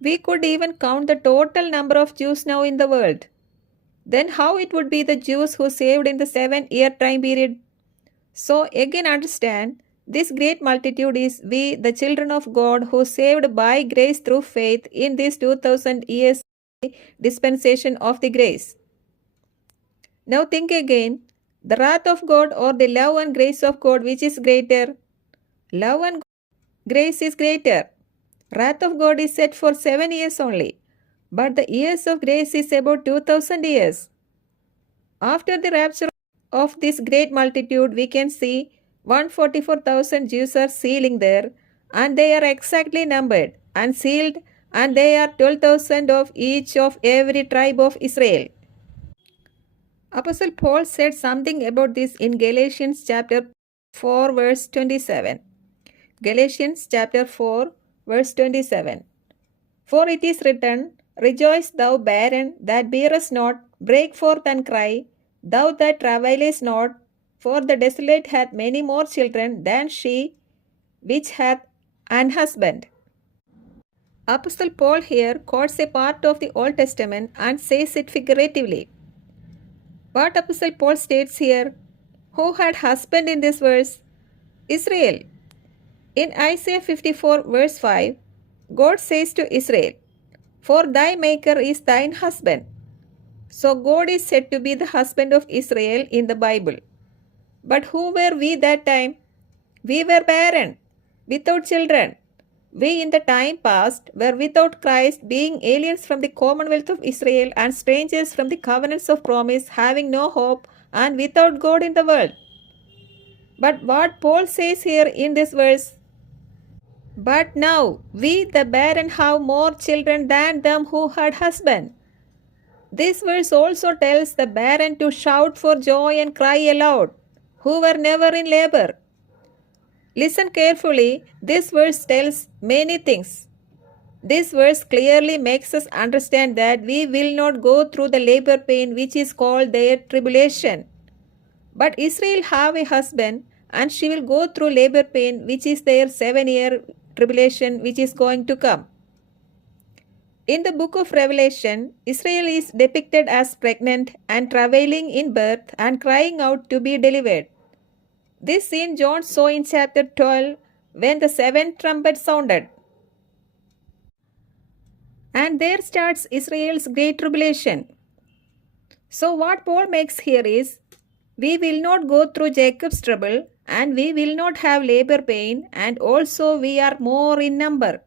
We could even count the total number of Jews now in the world. Then how it would be the Jews who saved in the 7-year time period? So again understand, this great multitude is we, the children of God, who saved by grace through faith in this 2000 years dispensation of the grace. Now think again, the wrath of God or the love and grace of God, which is greater? Love and grace is greater. Wrath of God is set for 7 years only, but the years of grace is about 2000 years. After the rapture of this great multitude, we can see 144,000 Jews are sealing there, and they are exactly numbered and sealed, and they are 12,000 of each of every tribe of Israel. Apostle Paul said something about this in Galatians chapter 4 verse 27. Galatians chapter 4 verse 27. For it is written, Rejoice thou barren that bearest not, break forth and cry, thou that travailest not, for the desolate hath many more children than she which hath an husband. Apostle Paul here quotes a part of the Old Testament and says it figuratively. What Apostle Paul states here? Who had husband in this verse? Israel. In Isaiah 54 verse 5, God says to Israel, For thy maker is thine husband. So God is said to be the husband of Israel in the Bible. But who were we that time? We were barren, without children. We in the time past were without Christ, being aliens from the commonwealth of Israel and strangers from the covenants of promise, having no hope and without God in the world. But what Paul says here in this verse, But now we the barren have more children than them who had husband. This verse also tells the barren to shout for joy and cry aloud, who were never in labor. Listen carefully, this verse tells many things. This verse clearly makes us understand that we will not go through the labor pain which is called their tribulation. But Israel have a husband and she will go through labor pain which is their 7-year tribulation which is going to come. In the book of Revelation, Israel is depicted as pregnant and travailing in birth and crying out to be delivered. This scene John saw in chapter 12 when the 7th trumpet sounded. And there starts Israel's great tribulation. So what Paul makes here is, we will not go through Jacob's trouble and we will not have labor pain, and also we are more in number.